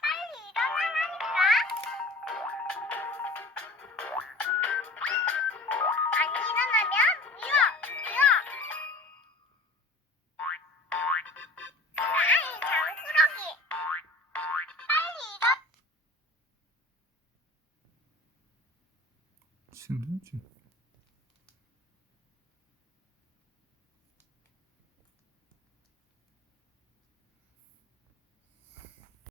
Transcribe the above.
빨리 일어나라니까. 안 일어나면 미워. 아이, 장꾸러기. 빨리 일어나. 신는지